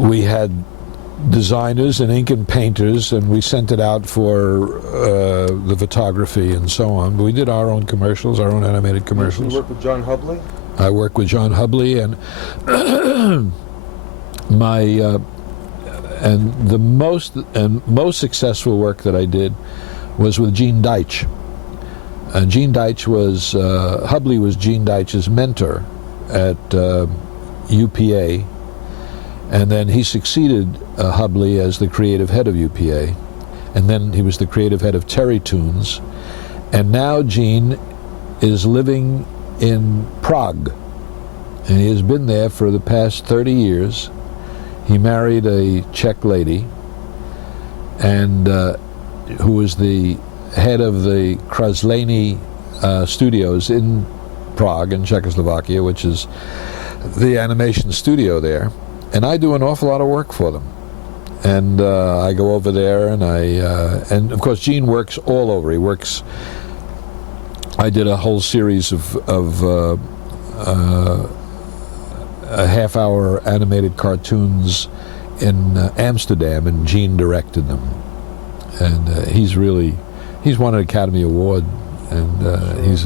we had designers and ink and painters, and we sent it out for the photography and so on. But we did our own commercials, our own animated commercials. You work with John Hubley? I work with John Hubley, and the most successful work that I did was with Gene Deitch. Gene Deitch was Hubley was Gene Deitch's mentor at UPA, and then he succeeded Hubley as the creative head of UPA, and then he was the creative head of Terrytoons, and now Gene is living in Prague, and he has been there for the past 30 years. He married a Czech lady, and who was the head of the Kraslany studios in Prague in Czechoslovakia, which is the animation studio there. And I do an awful lot of work for them. And I go over there, and and of course Gene works all over. He works. I did a whole series of a half-hour animated cartoons in Amsterdam, and Gene directed them. And he's won an Academy Award, and he's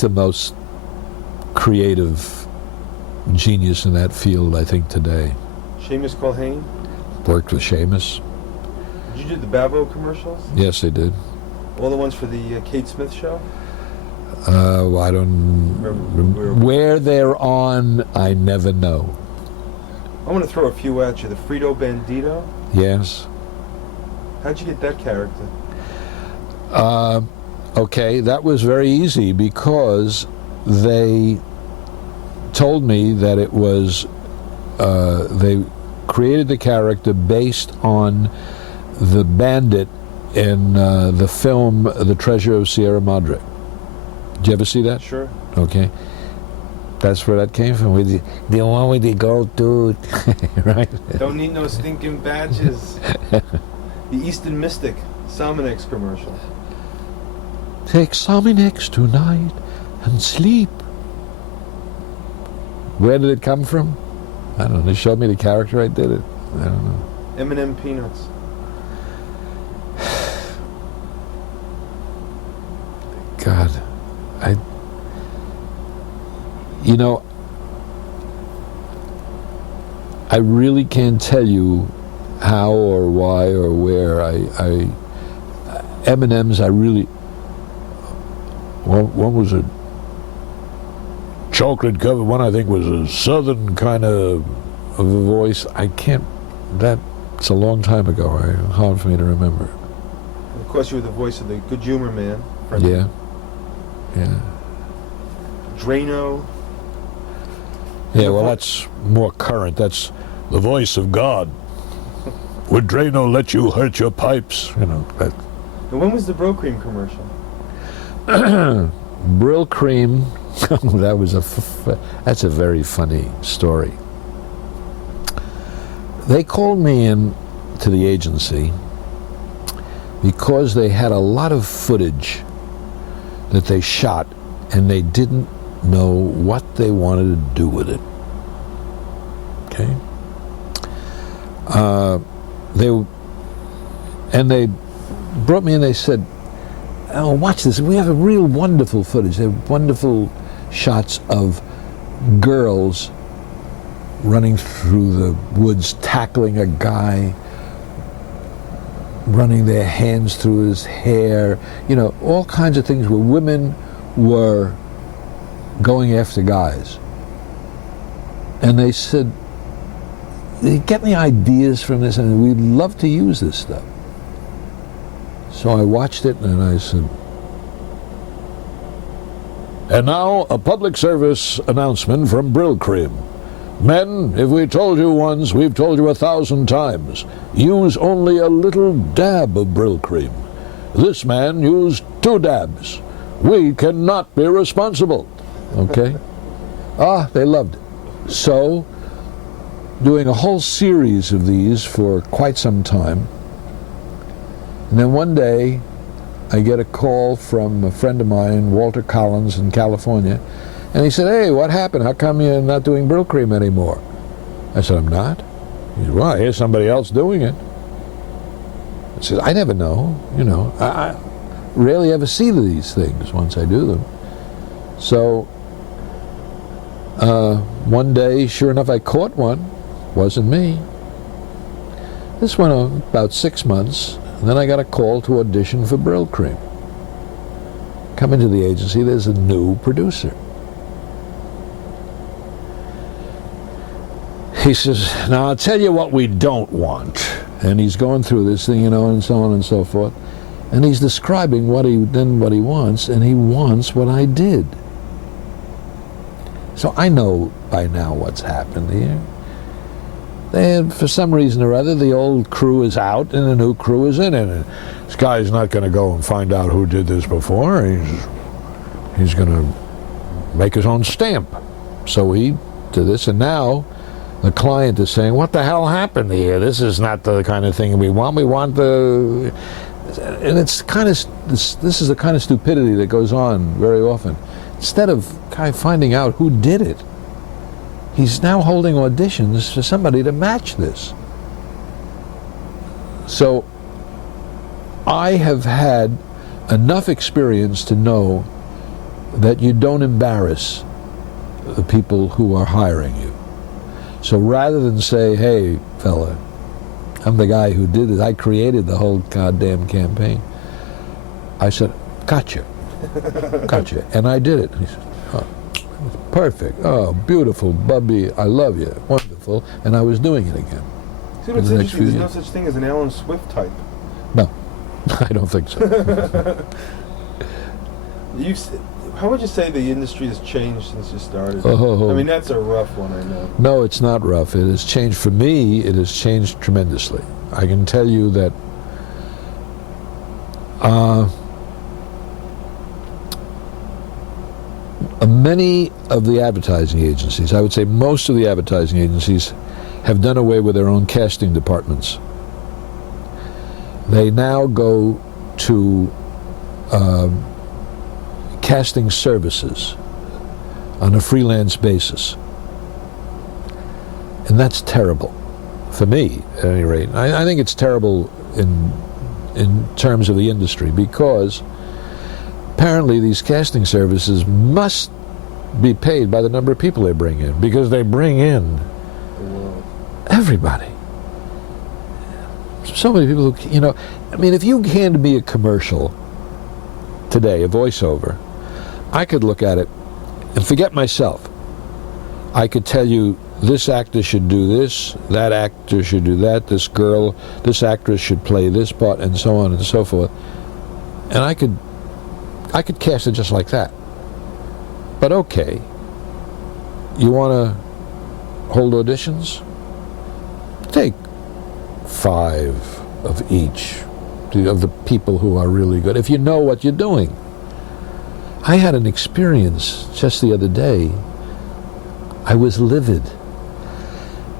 the most creative genius in that field, I think, today. Seamus Culhane? Worked with Seamus. Did you do the Bavo commercials? Yes, they did. All the ones for the Kate Smith show? Well, I don't remember. Where they're on, I never know. I want to throw a few at you. The Frito Bandito? Yes. How'd you get that character? Okay, that was very easy, because they told me that it was, they created the character based on the bandit in the film The Treasure of Sierra Madre. Did you ever see that? Sure. Okay. That's where that came from. With the one with the gold tooth. Right? Don't need no stinking badges. The Eastern Mystic Sominex commercial. Take Sominex tonight and sleep. Where did it come from? I don't know. They showed me the character. I did it. I don't know. M&M Peanuts. God, I really can't tell you how or why or where. M&M's, I really, one was a chocolate covered, one I think was a southern kind of a voice. I can't, that's a long time ago. Hard for me to remember. And of course, you were the voice of the Good Humor Man. Yeah. Yeah. Drano. Yeah, well, that's more current. That's the voice of God. Would Drano let you hurt your pipes? You know. And when was the Bro Cream commercial? Brill Cream. That was that's a very funny story. They called me in to the agency because they had a lot of footage that they shot, and they didn't know what they wanted to do with it. Okay? They brought me in, they said, oh, watch this. We have a real wonderful footage. They have wonderful shots of girls running through the woods, tackling a guy, running their hands through his hair, all kinds of things where women were going after guys. And they said, "You get any ideas from this? And we'd love to use this stuff." So I watched it, and I said, "And now a public service announcement from Brill Cream. Men, if we told you once, we've told you 1,000 times. Use only a little dab of Brill Cream. This man used 2 dabs. We cannot be responsible." Okay? They loved it. So, doing a whole series of these for quite some time. And then one day, I get a call from a friend of mine, Walter Collins in California, And he said, hey, what happened? How come you're not doing Brill Cream anymore? I said, I'm not. He said, well, I hear somebody else doing it. I said, I never know. You know, I rarely ever see these things once I do them. So one day, sure enough, I caught one. Wasn't me. This went on about 6 months, and then I got a call to audition for Brill Cream. Come into the agency, there's a new producer. He says, now I'll tell you what we don't want. And he's going through this thing, you know, and so on and so forth. And he's describing what he wants, and he wants what I did. So I know by now what's happened here. And for some reason or other, the old crew is out and the new crew is in it. And this guy's not going to go and find out who did this before. He's going to make his own stamp. So he did this, and now the client is saying, what the hell happened here? This is not the kind of thing we want. We want the... And it's kind of... This is the kind of stupidity that goes on very often. Instead of kind of finding out who did it, he's now holding auditions for somebody to match this. So I have had enough experience to know that you don't embarrass the people who are hiring you. So rather than say, hey, fella, I'm the guy who did it, I created the whole goddamn campaign, I said, gotcha. Gotcha. And I did it. He said, oh, perfect. Oh, beautiful, Bubby. I love you. Wonderful. And I was doing it again. See what's interesting? There's no such thing as an Alan Swift type. No, I don't think so. How would you say the industry has changed since you started? Oh. I mean, that's a rough one, I know. No, it's not rough. It has changed. For me, it has changed tremendously. I can tell you that many of the advertising agencies, I would say most of the advertising agencies, have done away with their own casting departments. They now go to casting services on a freelance basis. And that's terrible, for me, at any rate. I think it's terrible in terms of the industry, because apparently these casting services must be paid by the number of people they bring in, because they bring in everybody. So many people who, you know, I mean, if you handed me a commercial today, a voiceover, I could look at it and forget myself. I could tell you, this actor should do this, that actor should do that, this actress should play this part, and so on and so forth. And I could cast it just like that. But okay, you want to hold auditions? Take 5 of each, of the people who are really good, if you know what you're doing. I had an experience just the other day. I was livid.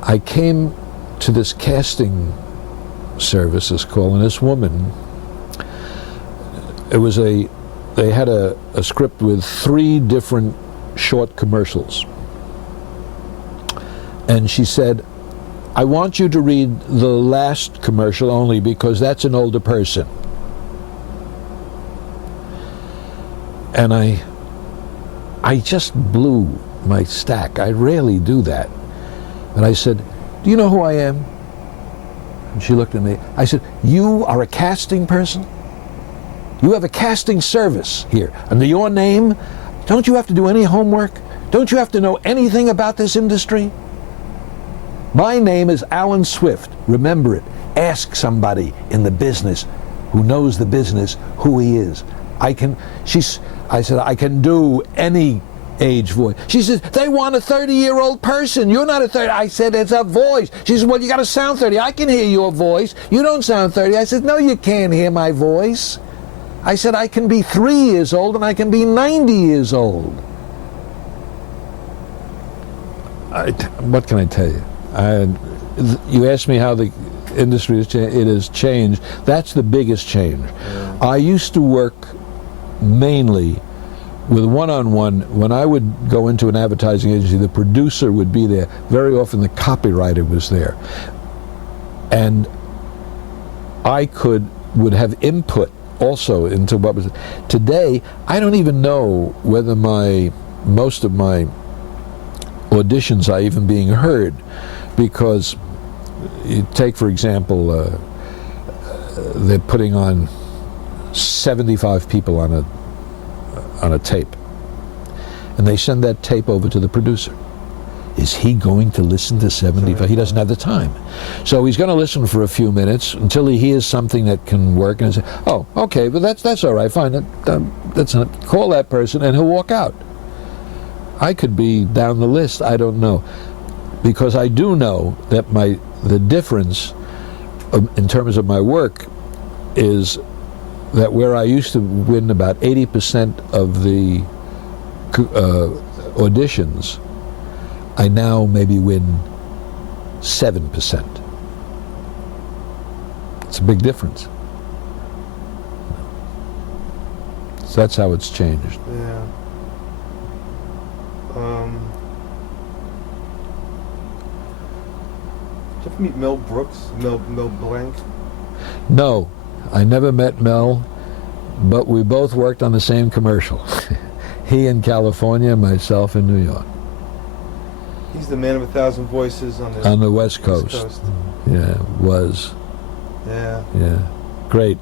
I came to this casting service, this call, and this woman, they had a script with 3 different short commercials. And she said, I want you to read the last commercial only because that's an older person. And I just blew my stack. I rarely do that. And I said, do you know who I am? And she looked at me. I said, you are a casting person? You have a casting service here under your name? Don't you have to do any homework? Don't you have to know anything about this industry? My name is Alan Swift. Remember it. Ask somebody in the business who knows the business who he is. I said, I can do any age voice. She says, they want a 30-year-old person. You're not a 30. I said, it's a voice. She said, well, you got to sound 30. I can hear your voice. You don't sound 30. I said, no, you can't hear my voice. I said, I can be 3 years old and I can be 90 years old. What can I tell you? You asked me how the industry has changed. It has changed. That's the biggest change. I used to work mainly with one-on-one, when I would go into an advertising agency, the producer would be there. Very often the copywriter was there. And I would have input also into what was. Today, I don't even know whether most of my auditions are even being heard, because you take, for example, they're putting on 75 people on a tape, and they send that tape over to the producer. Is he going to listen to 75? He doesn't have the time. So he's going to listen for a few minutes until he hears something that can work, and say, oh, okay, but that's all right, fine. That's not, call that person, and he'll walk out. I could be down the list, I don't know. Because I do know that the difference in terms of my work is that where I used to win about 80% of the auditions, I now maybe win 7%. It's a big difference. So that's how it's changed. Yeah. Did you ever meet Mel Brooks? Mel Blanc? No, I never met Mel, but we both worked on the same commercial. He in California, myself in New York. He's the man of 1,000 voices on the West Coast. Yeah, was. Yeah. Yeah, great.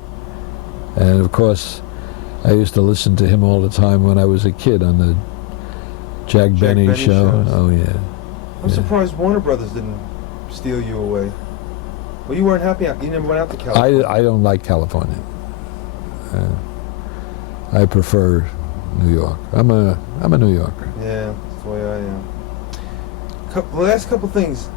And of course, I used to listen to him all the time when I was a kid on the Jack Benny show. Shows. Oh yeah. I'm surprised Warner Brothers didn't steal you away. Well, you weren't happy. You never went out to California. I don't like California. I prefer New York. I'm a New Yorker. Yeah, that's the way I am. Last couple things.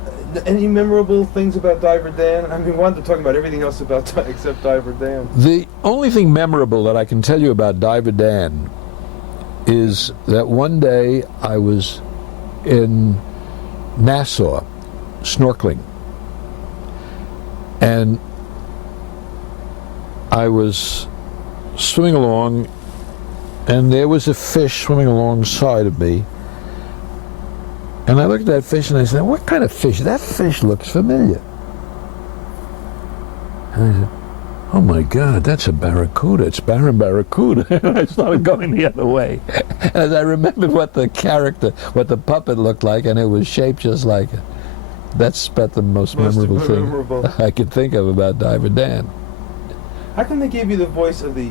Any memorable things about Diver Dan? I mean, we wanted to talk about everything else except Diver Dan. The only thing memorable that I can tell you about Diver Dan is that one day I was in Nassau snorkeling, and I was swimming along, and there was a fish swimming alongside of me. And I looked at that fish and I said, what kind of fish? That fish looks familiar. And I said, oh my God, that's a barracuda. It's Baron Barracuda. And I started going the other way. As I remembered what the puppet looked like, and it was shaped just like it. That's about the most memorable thing I could think of about Diver Dan. How come they gave you the voice of the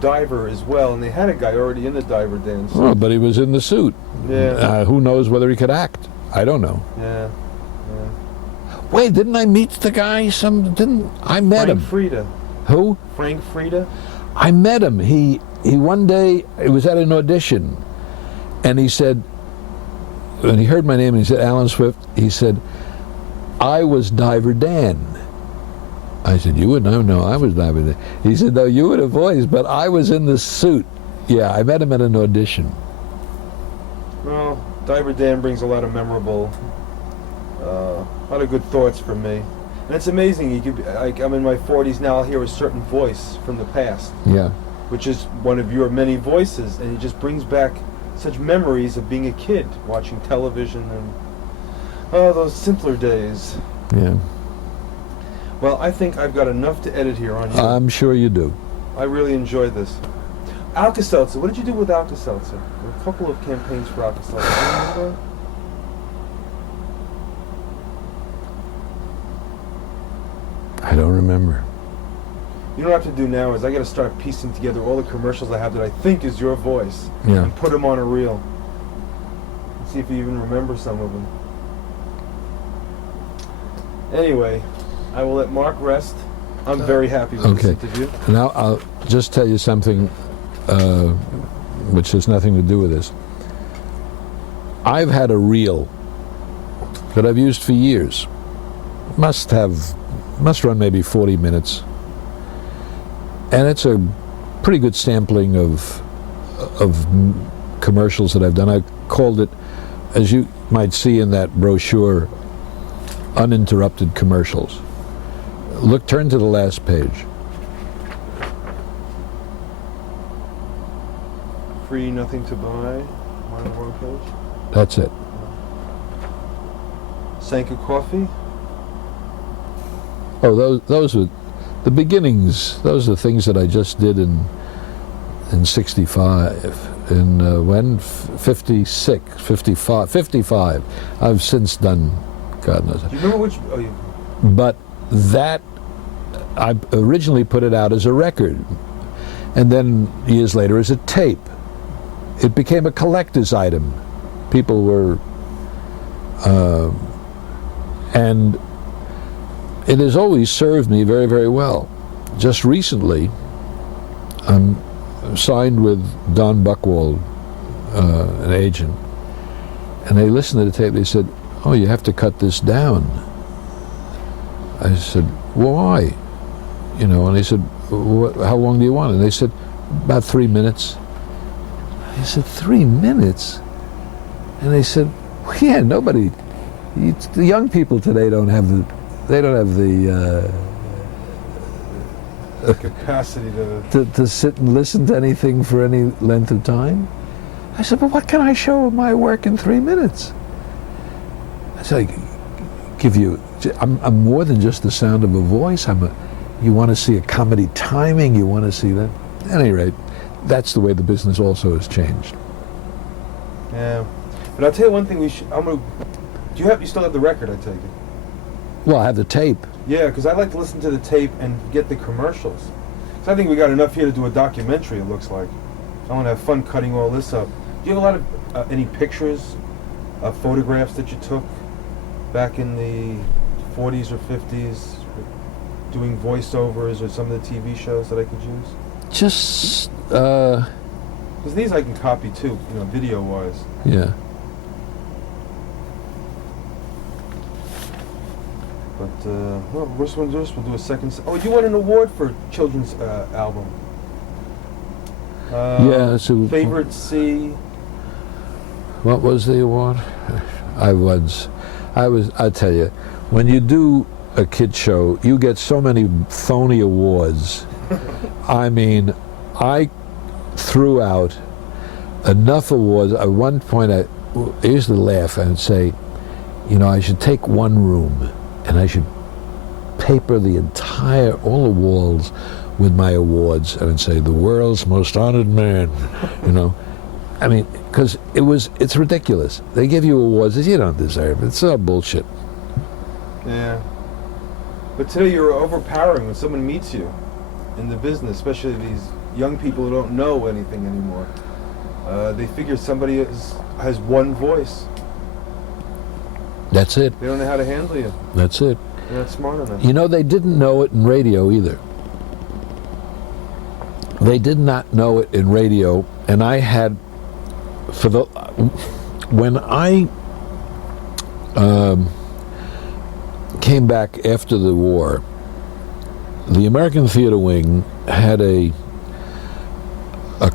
diver as well, and they had a guy already in the Diver Dan suit? Well, but he was in the suit. Yeah. Who knows whether he could act? I don't know. Yeah. Wait, didn't I meet the guy? I met him. Frank Frieda. Who? Frank Frieda. I met him. He one day, it was at an audition, and he said, when he heard my name, he said, Alan Swift, he said, I was Diver Dan. I said, you would know? No, I was Diver Dan. He said, no, you were the voice, but I was in the suit. Yeah, I met him at an audition. Well, Diver Dan brings a lot of memorable, a lot of good thoughts for me. And it's amazing, you could be, like, I'm in my 40s now, I'll hear a certain voice from the past. Yeah. Which is one of your many voices, and it just brings back such memories of being a kid, watching television, and those simpler days. Yeah. Well, I think I've got enough to edit here on you. I'm sure you do. I really enjoyed this. Alka-Seltzer, what did you do with Alka-Seltzer? There were a couple of campaigns for Alka-Seltzer. Do you remember? I don't remember. You know what I have to do now is I got to start piecing together all the commercials I have that I think is your voice, Yeah. and put them on a reel. And see if you even remember some of them. Anyway, I will let Mark rest. I'm very happy with this interview. Now I'll just tell you something which has nothing to do with this. I've had a reel that I've used for years. Must run maybe 40 minutes. And it's a pretty good sampling of commercials that I've done. I called it, as you might see in that brochure, Uninterrupted Commercials. Turn to the last page. free, nothing to buy. Am I on the wrong page? That's it. Sanka Coffee. Oh, those were the beginnings. Those are things that I just did in '65. In when 56, 55, 55. I've since done, God knows. Do you remember which? Oh, you, But that, I originally put it out as a record, and then years later as a tape. It became a collector's item. People were, and it has always served me very, very well. Just recently, I'm signed with Don Buchwald, an agent, and they listened to the tape. They said, "Oh, you have to cut this down." I said, "Why?" You know, and they said, "How long do you want it?" And they said, "About 3 minutes." I said, 3 minutes? And they said, well, "Yeah, nobody. The young people today don't have the. They don't have the." capacity To sit and listen to anything for any length of time. I said, "But what can I show of my work in 3 minutes?" I said, I'm more than just the sound of a voice. You want to see a comedy timing. You want to see that. At any rate, that's the way the business also has changed. Yeah, but I'll tell you one thing. You still have the record? I take it. Well, I have the tape. Yeah, because I like to listen to the tape and get the commercials. So I think we got enough here to do a documentary. It looks like. I want to have fun cutting all this up. Do you have a lot of any pictures, photographs that you took back in the 40s or 50s, doing voiceovers or some of the TV shows that I could use? Just, Because these I can copy too, video-wise. yeah. But, well, which one first? We'll do a second. Oh, you won an award for children's album. Yeah, so... Favorite C. What was the award? I tell you, when you do a kid show, you get so many phony awards. I mean, I threw out enough awards. At one point, I used to laugh and say, I should take one room and I should paper all the walls with my awards, and I'd say, "The world's most honored man," I mean, because it's ridiculous. They give you awards that you don't deserve. It's all bullshit. Yeah. But today you're overpowering when someone meets you in the business, especially these young people who don't know anything anymore. They figure somebody has one voice. That's it. They don't know how to handle you. That's it. They're not smart enough. They didn't know it in radio either. They did not know it in radio, and I had, when I came back after the war, the American Theater Wing had a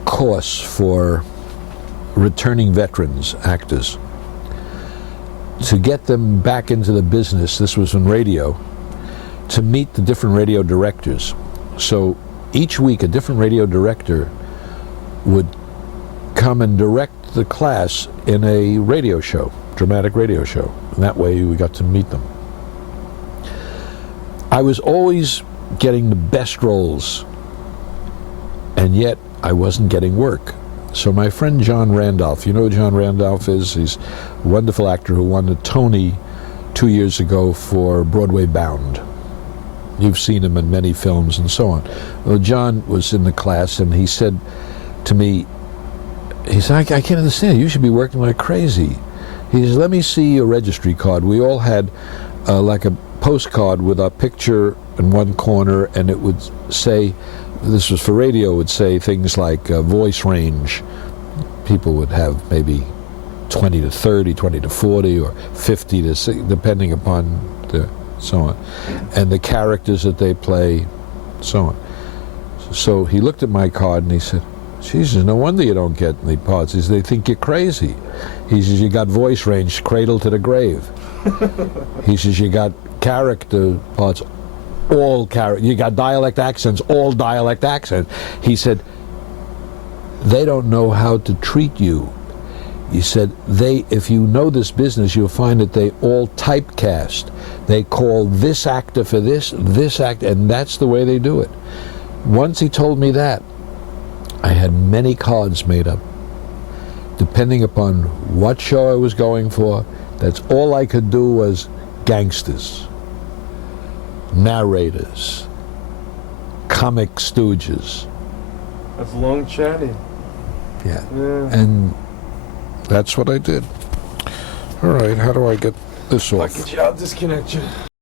course for returning veterans, actors, to get them back into the business. This was in radio, to meet the different radio directors. So each week a different radio director would come and direct the class in a radio show, dramatic radio show. And that way we got to meet them. I was always getting the best roles, and yet I wasn't getting work. So my friend John Randolph, you know who John Randolph is? He's a wonderful actor who won a Tony 2 years ago for Broadway Bound. You've seen him in many films and so on. Well, John was in the class, and he said to me, he said, I can't understand. You should be working like crazy. He says, "Let me see your registry card." We all had like a postcard with our picture in one corner, and it would say, this was for radio, would say things like voice range. People would have maybe 20 to 30, 20 to 40, or 50 to 60, depending upon the so on, and the characters that they play, so on. So he looked at my card and he said, "Jesus, no wonder you don't get any parts. He says, they think you're crazy." He says, "You got voice range, cradle to the grave." He says, "You got character parts, you got dialect accents, all dialect accents." He said, they don't know how to treat you. He said, if you know this business, you'll find that they all typecast. They call this actor for this actor, and that's the way they do it. Once he told me that, I had many cards made up. Depending upon what show I was going for, that's all I could do was gangsters, narrators, comic stooges. That's long chatty. Yeah. Yeah. And that's what I did. All right, how do I get this off? I'll disconnect you.